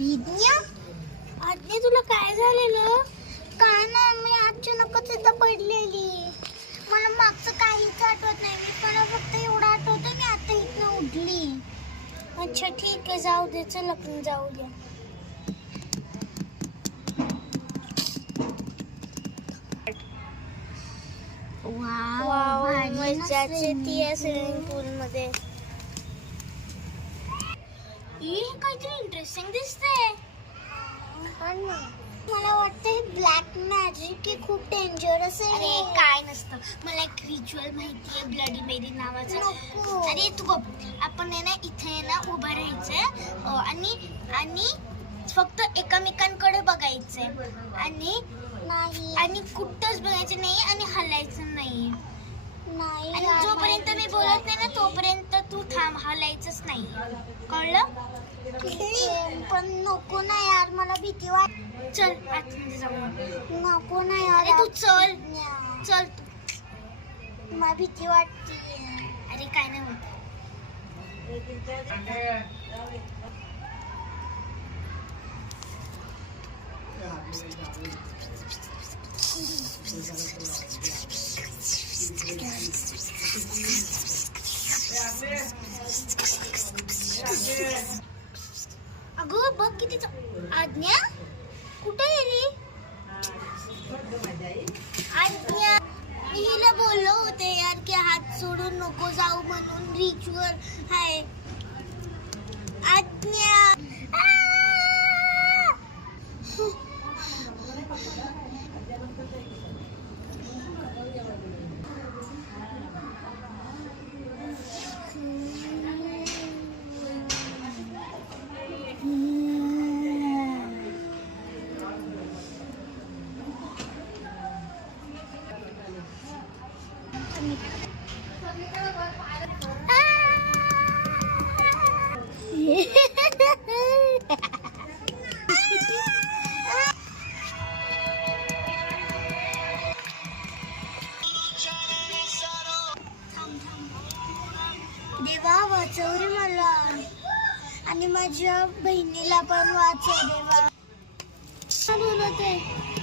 भिज्ञा आज्ञा तुला काय झालेलं? काय नाही, मी अचानकच इथं पडलेली. मला मागचं काहीच आठवत नाही. मी पण फक्त एवढं आठवतं मी आता इथनं उठली. अच्छा ठीक आहे, जाऊ दे, चल आपण जाऊ द्या. वाव, मजा येते स्विमिंग पूल मध्ये. काहीतरी इंटरेस्टिंग दिसतंय. मला वाटतं ब्लॅक मॅजिक हे खूप डेंजरस आहे. अरे काय नसतं, मला एक रिच्युअल माहिती आहे ब्लडी मेरी नावाचं. अरे तू बघ, आपण आहे ना इथे ना उभं राहायचंय आणि फक्त एकमेकांकडे बघायचंय आणि कुठंच बघायचं नाही आणि हलायचं नाही. आणि जोपर्यंत मी बोलत नाही ना तोपर्यंत तू थांब, हलायचंच नाही, कळलं? पण नको ना यार, मला भीती वाट. चल आतमध्ये जाऊ. नको ना यार, तू चल चल, तू मला भीती वाटते. अरे काय नाही होत. अगं बघ किती आज्ञा कुठे गेली? आज्ञा, मी हिला बोललो होते यार की हात सोडून नको जाऊ म्हणून, रिच्युअल आहे. आज्ञा देवा वाचव रे मला, आणि माझ्या बहिणीला पण वाचव देवा. बोलत आहे